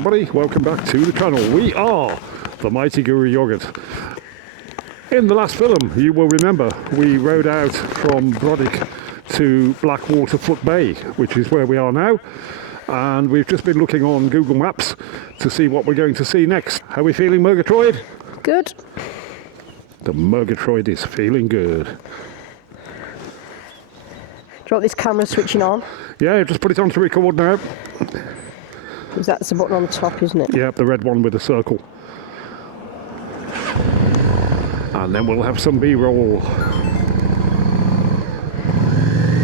everybody, welcome back to the channel. We are the Mighty Guru Yogurt. In the last film, you will remember, we rode out from Brodick to Blackwater Foot Bay, which is where we are now. And we've just been looking on Google Maps to see what we're going to see next. How are we feeling, Murgatroyd? Good. The Murgatroyd is feeling good. Do you want this camera switching on? Yeah, just put it on to record now. Because that's the button on the top, isn't it? Yeah, the red one with the circle. And then we'll have some B-roll.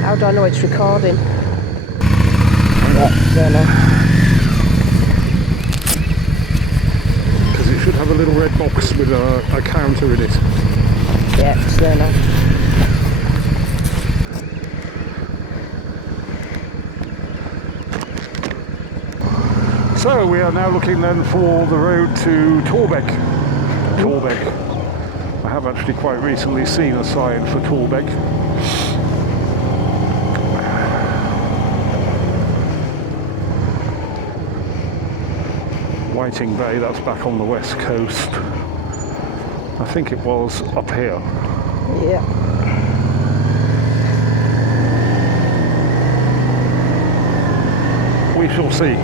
How do I know it's recording? Yeah, there now. Because it should have a little red box with a counter in it. Yeah, it's there now. So we are now looking then for the road to Torbeck. Torbeck. I have actually quite recently seen a sign for Torbeck. Whiting Bay, that's back on the west coast. I think it was up here. Yeah. We shall see.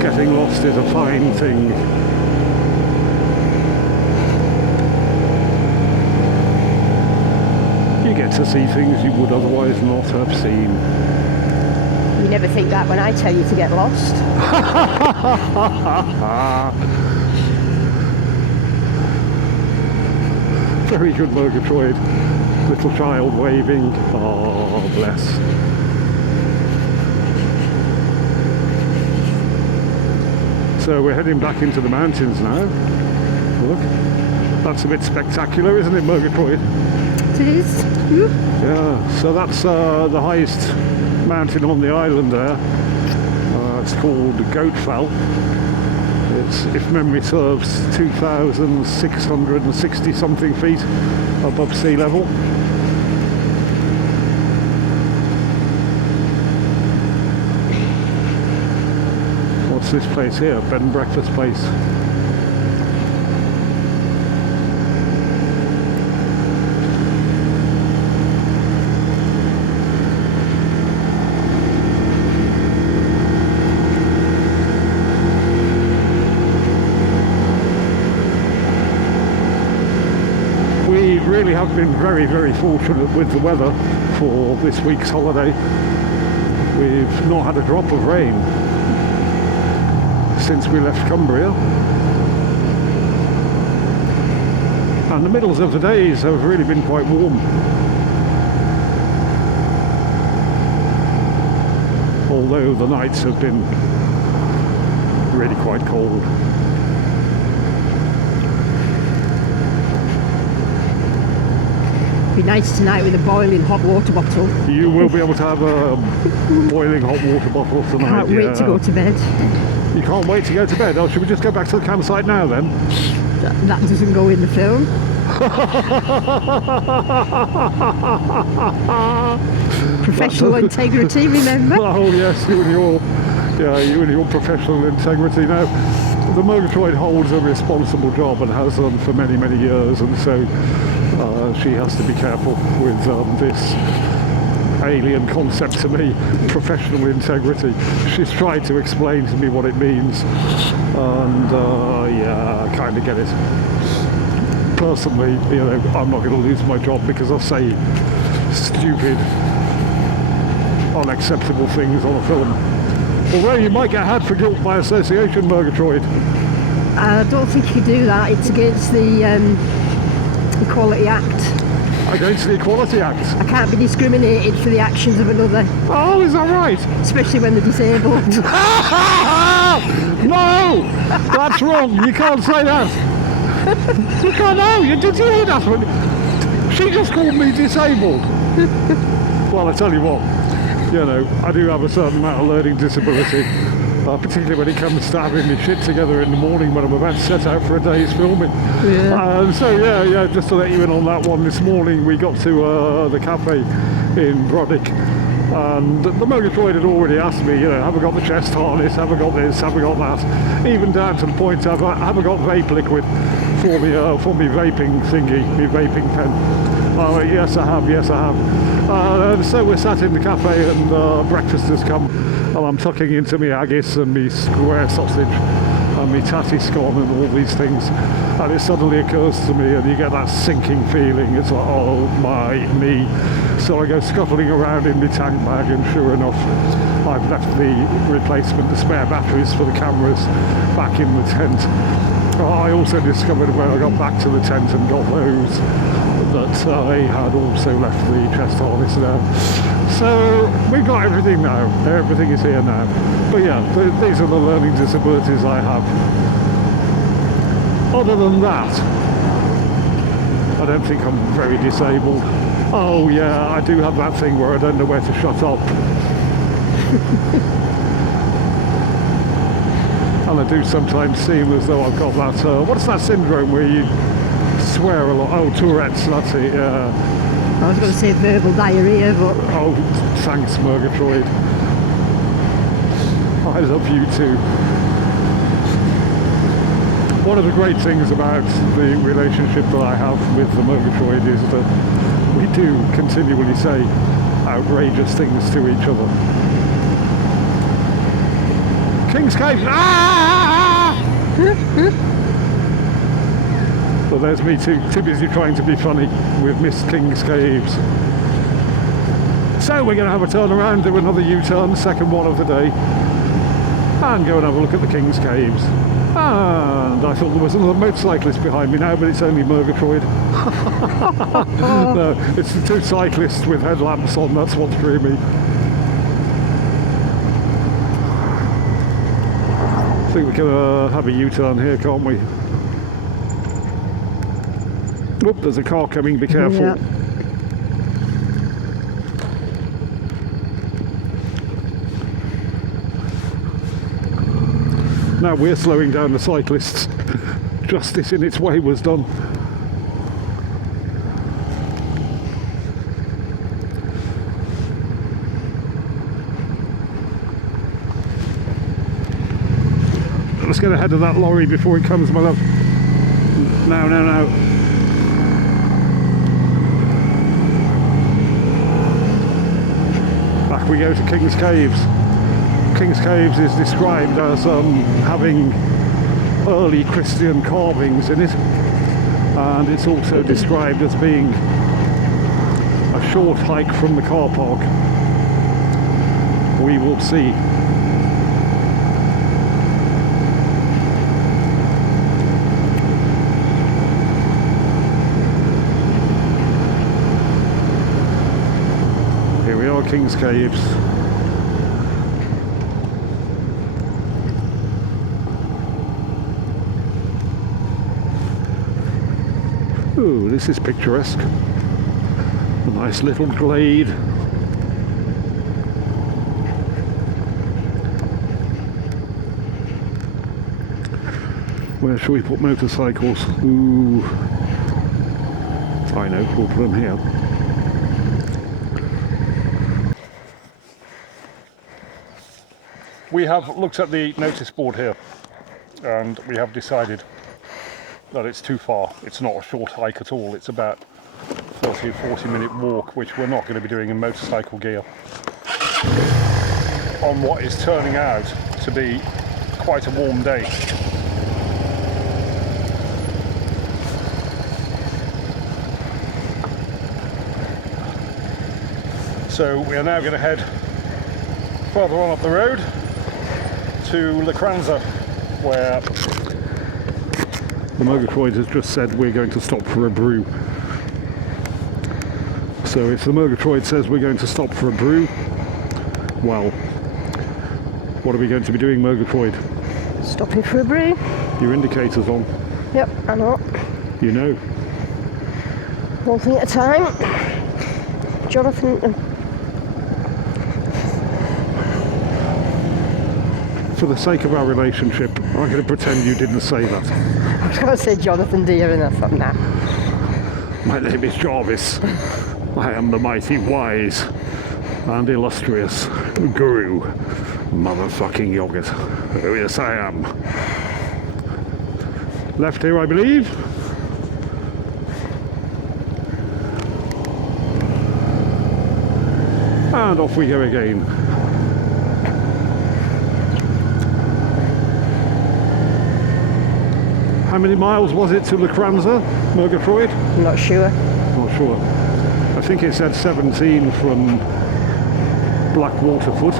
Getting lost is a fine thing. You get to see things you would otherwise not have seen. You never think that when I tell you to get lost. Very good, Murgatroyd. Little child waving. Oh, bless. So we're heading back into the mountains now. Look, that's a bit spectacular, isn't it, Murgatroyd? It is. Yeah, so that's the highest mountain on the island there. It's called Goatfell. It's, if memory serves, 2,660 something feet above sea level. What's this place here? Bed and breakfast place. We really have been very, very fortunate with the weather for this week's holiday. We've not had a drop of rain since we left Cumbria, and the middles of the days have really been quite warm, although the nights have been really quite cold. Be nice tonight with a boiling hot water bottle. You will be able to have a boiling hot water bottle tonight. Can't wait to go to bed. You can't wait to go to bed? Oh, should we just go back to the campsite now then? That doesn't go in the film. Professional integrity, remember? Oh yes, you and your professional integrity. Now, the Murgatroyd holds a responsible job and has done for many, many years, and so she has to be careful with this alien concept to me, professional integrity. She's tried to explain to me what it means, and yeah, I kind of get it. Personally, you know, I'm not going to lose my job because I say stupid, unacceptable things on a film. Although you might get had for guilt by association, Murgatroyd. I don't think you can do that. It's against the Equality Act. Against the Equality Act? I can't be discriminated for the actions of another. Oh, is that right? Especially when they're disabled. No! That's wrong. You can't say that. You can't. No, did you hear that one? She just called me disabled. Well, I tell you what, you know, I do have a certain amount of learning disability, particularly when it comes to having my shit together in the morning when I'm about to set out for a day's filming. Yeah. So yeah, just to let you in on that one, this morning we got to the cafe in Brodick And the Murgatroyd had already asked me, you know, have I got the chest harness, have I got this, have I got that, even down to the point of, have I got vape liquid for me vaping thingy, me vaping pen. Yes I have, yes I have. So we're sat in the cafe and breakfast has come, and I'm tucking into me haggis and me square sausage and me tatty scone and all these things, and it suddenly occurs to me, and you get that sinking feeling, it's like, oh my me. So I go scuttling around in my tank bag, and sure enough I've left the replacement, the spare batteries for the cameras back in the tent. I also discovered when I got back to the tent and got those that I had also left the chest harness there. So we've got everything now, everything is here now. But yeah, these are the learning disabilities I have. Other than that, I don't think I'm very disabled. Oh yeah, I do have that thing where I don't know where to shut up. And I do sometimes seem as though I've got that, what's that syndrome where you swear a lot? Oh, Tourette's, that's it, yeah. I was going to say verbal diarrhea, but... Oh, thanks, Murgatroyd. I love you too. One of the great things about the relationship that I have with the Murgatroyd is that we do continually say outrageous things to each other. King's Cave! Ah! But there's me too busy trying to be funny with Miss King's Caves. So we're going to have a turn around, do another U-turn, second one of the day, and go and have a look at the King's Caves. And I thought there was another motorcyclist behind me now, but it's only Murgatroyd. No, it's the two cyclists with headlamps on, that's what drew me. I think we can have a U-turn here, can't we? Oop, there's a car coming, be careful. Yeah. Now we're slowing down the cyclists. Justice in its way was done. Let's get ahead of that lorry before it comes, my love. No, no, no. Back we go to King's Caves. King's Caves is described as having early Christian carvings in it, and it's also described as being a short hike from the car park. We will see. Here we are, King's Caves. Ooh, this is picturesque. A nice little glade. Where shall we put motorcycles? Ooh. I know, we'll put them here. We have looked at the notice board here, and we have decided that it's too far. It's not a short hike at all. It's about 30 or 40 minute walk, which we're not going to be doing in motorcycle gear on what is turning out to be quite a warm day. So we are now going to head further on up the road to Le Cranza, where the Murgatroyd has just said we're going to stop for a brew. So if the Murgatroyd says we're going to stop for a brew, well, what are we going to be doing, Murgatroyd? Stopping for a brew. Your indicator's on. Yep, I know. You know. One thing at a time. Jonathan... For the sake of our relationship, I'm going to pretend you didn't say that. I was going to say Jonathan dear, and I thought, nah. My name is Jarvis. I am the mighty wise. and illustrious Guru motherfucking yogurt. Oh yes I am. Left here I believe. And off we go again. How many miles was it to Lacranza, Murgatroyd? I'm not sure. Not sure. I think it said 17 from Blackwaterfoot.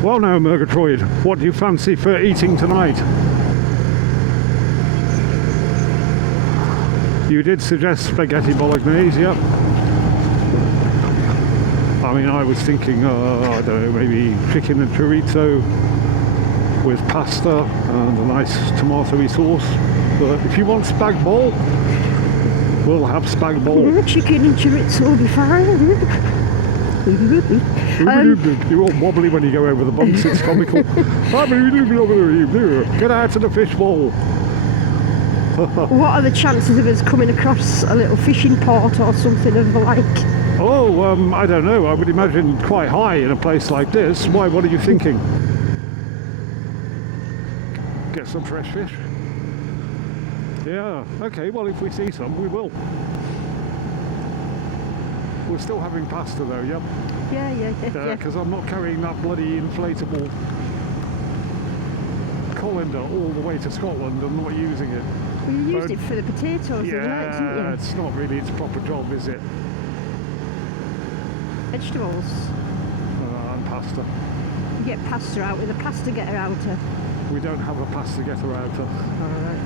Well now, Murgatroyd, what do you fancy for eating tonight? You did suggest spaghetti bolognese, yeah? I mean, I was thinking, I don't know, maybe chicken and chorizo with pasta and a nice tomatoey sauce. But if you want spag bol, we'll have spag bol. Chicken and chorizo will be fine. You're all wobbly when you go over the bumps, it's comical. Get out of the fish bowl. What are the chances of us coming across a little fishing port or something of the like? Oh, I don't know. I would imagine quite high in a place like this. Why, what are you thinking? Get some fresh fish? Yeah, okay, well if we see some, we will. We're still having pasta though, yep. Yeah. Because I'm not carrying that bloody inflatable colander all the way to Scotland and not using it. Well, you used it for the potatoes, yeah, didn't you? it's not really its proper job, is it? Vegetables. And pasta. You get pasta out with a pasta getter outer. We don't have a pasta getter outer. Alright.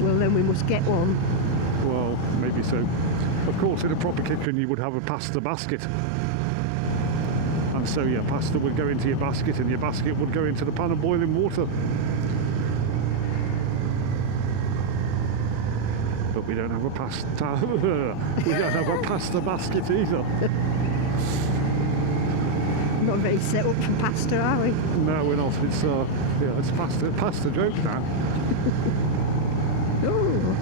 Well, then we must get one. Well, maybe so. Of course, in a proper kitchen you would have a pasta basket. And so your pasta would go into your basket and your basket would go into the pan of boiling water. But we don't have a pasta... we don't have a pasta basket either. Not very set up for pasta, are we? No, we're not. It's yeah, it's pasta joke now. Oh.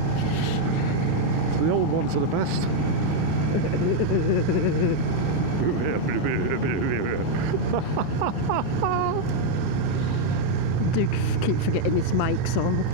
The old ones are the best. Do keep forgetting his mic's on.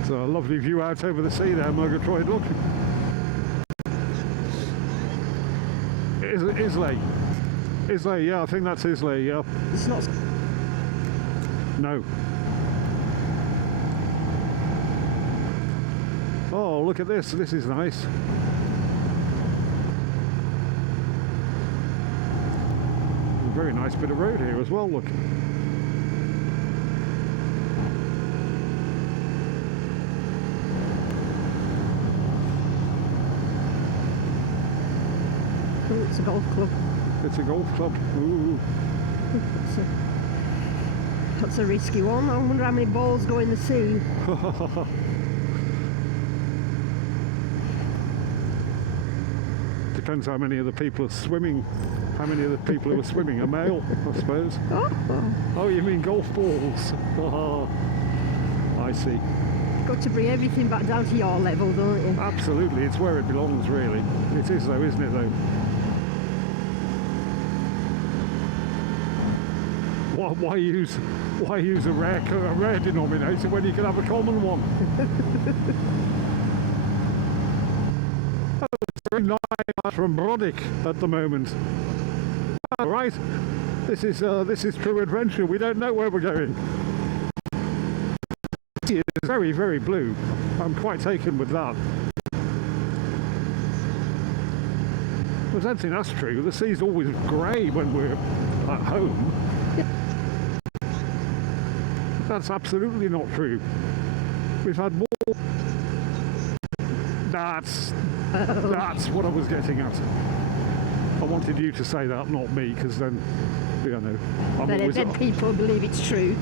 It's a lovely view out over the sea there, Murgatroyd, look. Islay. Islay, yeah, I think that's Islay, yeah. It's not. No. Oh, look at this. This is nice. A very nice bit of road here as well, look. Oh, it's a golf club. It's a golf club. Ooh. That's a risky one. I wonder how many balls go in the sea. Depends how many of the people are swimming. How many of the people who are swimming are male, I suppose. Oh. Oh, you mean golf balls? I see. Got to bring everything back down to your level, don't you? Absolutely, it's where it belongs, really. It is, though, isn't it, though? Why use a rare denominator when you can have a common one? Very nice from Brodick at the moment. All right, this is true adventure. We don't know where we're going. It is very, very blue. I'm quite taken with that. I don't think that's true. The sea's always grey when we're at home. That's absolutely not true. We've had more. That's what I was getting at. I wanted you to say that, not me, because then, you know, Then people believe it's true.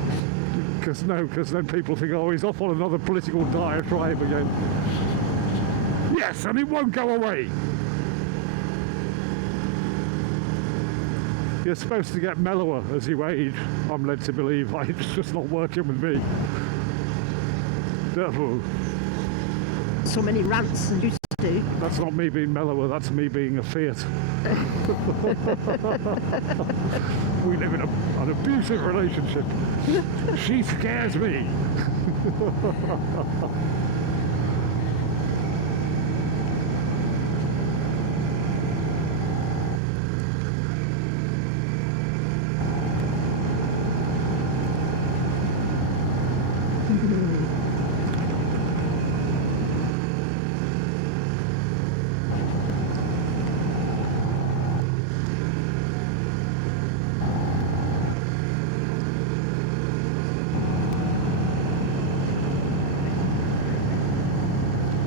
Because then people think, oh, he's off on another political diatribe again. Yes, and it won't go away. You're supposed to get mellower as you age, I'm led to believe. It's just not working with me. Devil. So many rants and used to do. That's not me being mellower, that's me being a Fiat. We live in an abusive relationship. She scares me.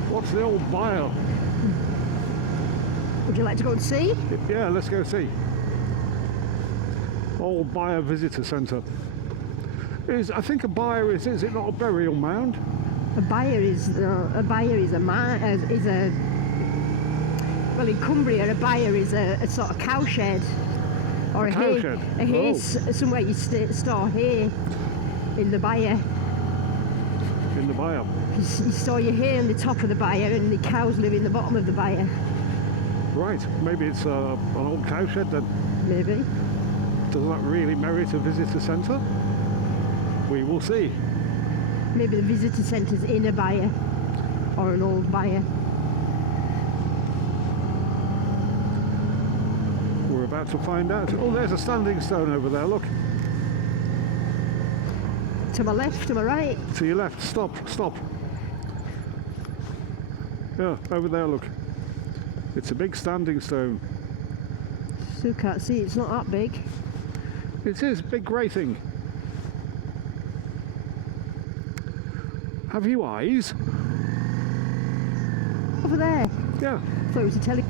What's the old buyer? Would you like to go and see? Yeah, let's go see. Old Buyer Visitor Centre. I think a buyer is it not a burial mound? A buyer is a well, in Cumbria a buyer is a sort of cowshed or a cowshed? hay somewhere you store hay in the byre. In the byre. You store your hay on the top of the byre and the cows live in the bottom of the byre. Right, maybe it's an old cowshed then. Maybe. Does that really merit a visitor centre? We will see. Maybe the visitor centre's in a byre or an old byre. We're about to find out. Oh, there's a standing stone over there, look. To my left, to my right. To your left, stop. Yeah, over there, look. It's a big standing stone. Still can't see, it's not that big. It is, big grey thing. Have you eyes? Over there. Yeah. I thought it was a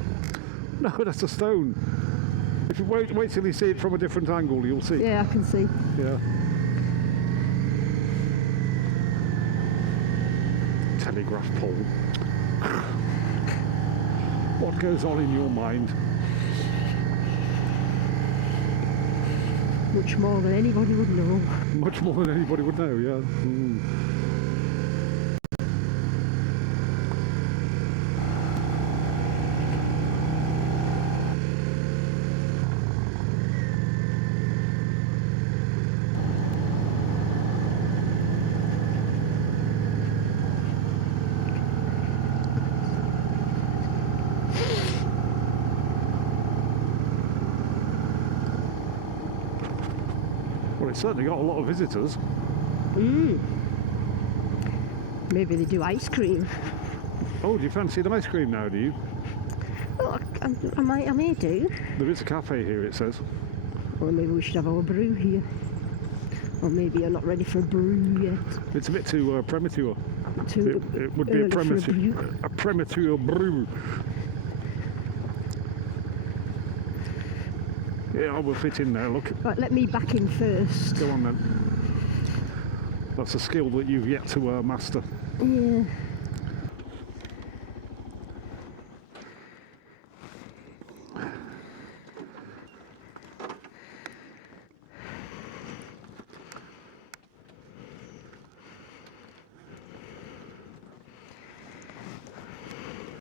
No, that's a stone. If you wait till you see it from a different angle, you'll see. Yeah, I can see. Yeah. Telegraph pole. What goes on in your mind? Much more than anybody would know. Much more than anybody would know, yeah. Well, it's certainly got a lot of visitors. Maybe they do ice cream. Oh, do you fancy an ice cream now, do you? Oh, I may do. There is a cafe here, it says. Or maybe we should have our brew here. Or maybe you're not ready for a brew yet. It's a bit too premature. It would be early for a premature brew. Yeah, I will fit in there, look. Right, let me back in first. Go on then. That's a skill that you've yet to master. Yeah.